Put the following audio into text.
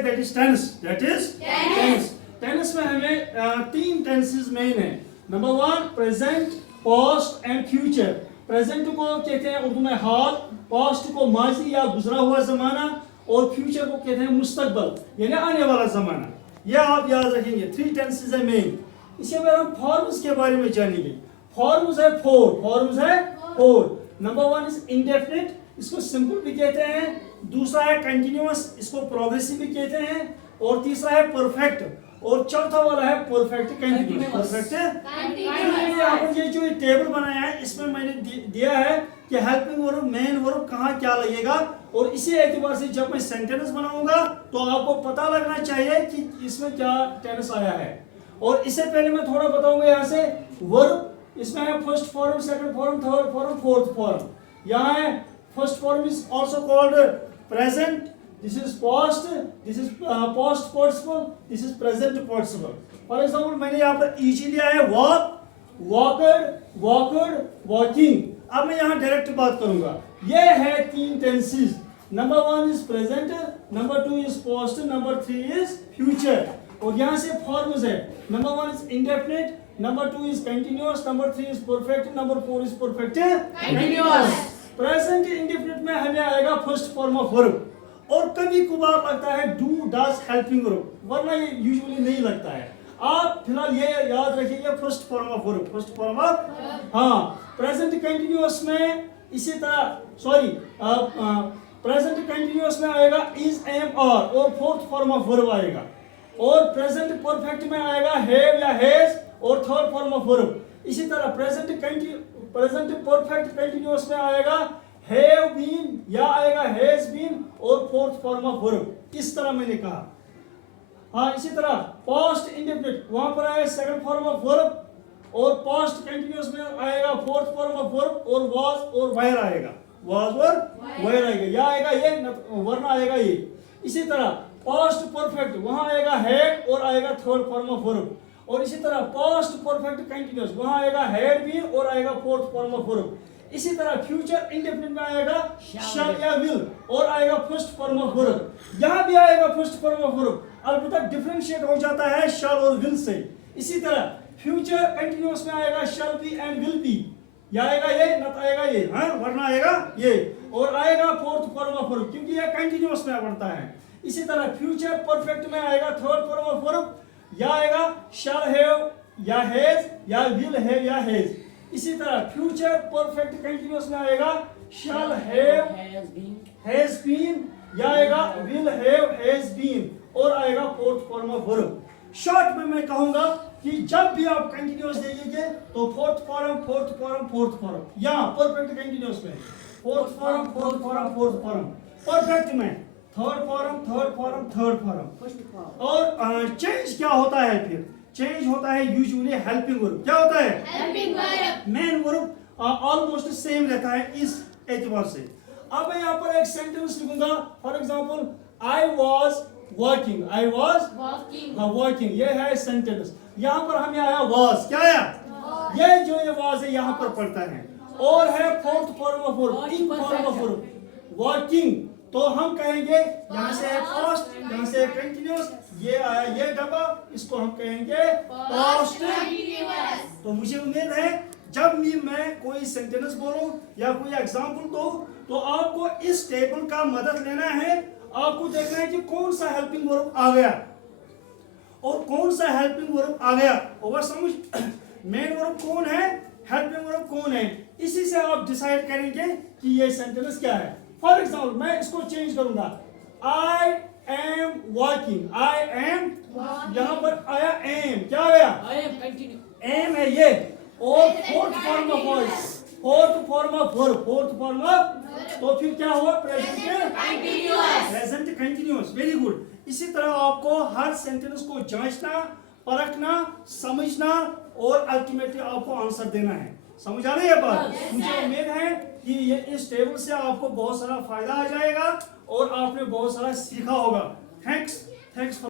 है that is tense. Tense में हमें तीन टेंसेस मेन है। Number 1 present, past and future. Present को कहते हैं उर्दू में हाल, पास्ट को माजी या गुजरा हुआ जमाना, और फ्यूचर को कहते हैं मुस्तकबल यानी आने वाला जमाना। यह आप याद रखेंगे, 3 टेंसेस है मेन। इसी बार हम फॉर्म्स के बारे में जानेंगे। फॉर्म्स है 4। नंबर 1 इज इंडेफिनिट, इसको सिंपल भी कहते हैं। दूसरा है कंटिन्यूअस, इसको प्रोग्रेसिव भी कहते हैं। और तीसरा है परफेक्ट, और चौथा वाला है परफेक्ट कंटिन्यूअस। यहाँ पर ये जो टेबल बनाया है इसमें मैंने दिया है कि हेल्पिंग वर्ब, मेन वर्ब कहाँ क्या लगेगा, और इसी एतबार से जब मैं सेंटेंस बनाऊंगा तो आपको पता लगना चाहिए कि इसमें क्या टेंस आया है। और इससे पहले मैं थोड़ा बताऊंगा यहाँ से वर्ब, इसमें है first form, second form, third form, fourth form. यहाँ है first form is also called present, this is past, this is past participle, this is present participle. For example मैंने यहाँ पर ईजी लिया है walk, walked, walking। अब मैं यहाँ डायरेक्ट बात करूंगा। ये है 3 tenses. Number 1 is present, number 2 is past, number 3 is future. और यहाँ से फॉर्म्स है। Number 1 is indefinite, number 2 is continuous, number 3 is perfect, number 4 is perfect continuous. Present indefinite में हमें आएगा फर्स्ट फॉर्म ऑफ वर्ब, और कभी कभार लगता है डू, डज, हेल्पिंग वर्ब, वरना ये यूजुअली नहीं लगता है। आप फिलहाल ये याद रखिएगा first form of verb, first form of. हाँ, प्रेजेंट कंटिन्यूअस में इसी तरह, सॉरी प्रेजेंट कंटिन्यूअस में आएगा इज, एम, आर, और फोर्थ फॉर्म ऑफ वर्ब आएगा। और प्रेजेंट परफेक्ट में आएगा हैव या हैज, और थर्ड फॉर्म ऑफ वर्ब। इसी तरह प्रेजेंट परफेक्ट कंटिन्यूअस में आएगा हैव बीन या आएगा हैज बीन, और फोर्थ फॉर्म ऑफ वर्ब। इस तरह मैंने कहा। हाँ, इसी तरह पास्ट इंडेफिनिट, वहां पर आएगा सेकंड फॉर्म ऑफ वर्ब, और पास्ट कंटिन्यूअस में आएगा फोर्थ फॉर्म ऑफ वर्ब, और वाज और वायर आएगा, वाज और वायर आएगा, या आएगा ये, वरना आएगा ये। इसी तरह पास्ट परफेक्ट, वहां आएगा हैड और आएगा थर्ड फॉर्म ऑफ वर्ब। और इसी तरह पास्ट परफेक्ट कंटिन्यूअस, वहां आएगा हैड बीन और आएगा फोर्थ फॉर्म ऑफ वर्ब। इसी तरह फ्यूचर इंडेफिनिट में आएगा शैल या विल, और आएगा फर्स्ट फॉर्म ऑफ वर्ब। यहाँ भी आएगा फर्स्ट फॉर्म ऑफ वर्ब, अलबत्ता डिफरेंशिएट हो जाता है शैल और विल से। इसी तरह फ्यूचर कंटिन्यूअस में आएगा shall be and will be, या आएगा ये, न आएगा ये, हाँ, वरना आएगा ये। और आएगा फोर्थ फॉर्म ऑफ वर्ब, क्योंकि ये कंटिन्यूअस में बढ़ता है। इसी तरह फ्यूचर परफेक्ट में आएगा थर्ड फॉर्म ऑफ वर्ब, या आएगा शैल हैव या हैज, या विल हैव या हैज। इसी तरह फ्यूचर परफेक्ट कंटिन्यूअस में आएगा शैल हैव, हैज बीन, या आएगा विल हैव, हैज बीन, और आएगा fourth form of verb. Short में मैं कहूंगा कि जब भी आप कंटिन्यूअस देंगे तो फोर्थ फॉर्म, यहाँ परफेक्ट कंटिन्यूअस में फोर्थ फॉर्म, परफेक्ट में थर्ड फॉर्म। और चेंज क्या होता है फिर? चेंज होता है यूजुअली हेल्पिंग वर्ब। क्या होता है? Helping verb. Main verb almost same रहता है इस एतबार से। अब मैं यहाँ पर एक सेंटेंस लिखूंगा, for example I was working, working, ये है सेंटेंस। यहाँ पर हमें आया वाज, क्या आया? ये जो ये वाज है यहाँ पर पड़ता है, और है fourth form of verb, in form of verb, working. तो हम कहेंगे यहाँ से है पास्ट, यहाँ से है कंटिन्यूअस, ये आया ये डब्बा, इसको हम कहेंगे पास्ट कंटिन्यूअस। तो मुझे उम्मीद है जब भी मैं कोई सेंटेंस बोलूं या कोई एग्जांपल दूं तो आपको इस टेबल का मदद लेना है। आपको देखना है कि कौन सा हेल्पिंग वर्ब आ गया और कौन सा हेल्पिंग वर्ब आ गया, और समझ मेन वर्ब कौन है, हेल्पिंग वर्ब कौन है। इसी से आप डिसाइड करेंगे कि ये सेंटेंस क्या है। फॉर एग्जाम्पल मैं इसको चेंज करूंगा, I am working, I am, यहाँ पर आया एम, क्या आया? एम है ये, और फोर्थ फॉर्म ऑफ वर्ब, तो फिर क्या हुआ? Present continuous. Very good. इसी तरह आपको हर सेंटेंस को जांचना, परखना, समझना, और अल्टीमेटली आपको आंसर देना है। समझ आ रही है बात? मुझे उम्मीद है कि ये इस टेबल से आपको बहुत सारा फायदा आ जाएगा और आपने बहुत सारा सीखा होगा। थैंक्स।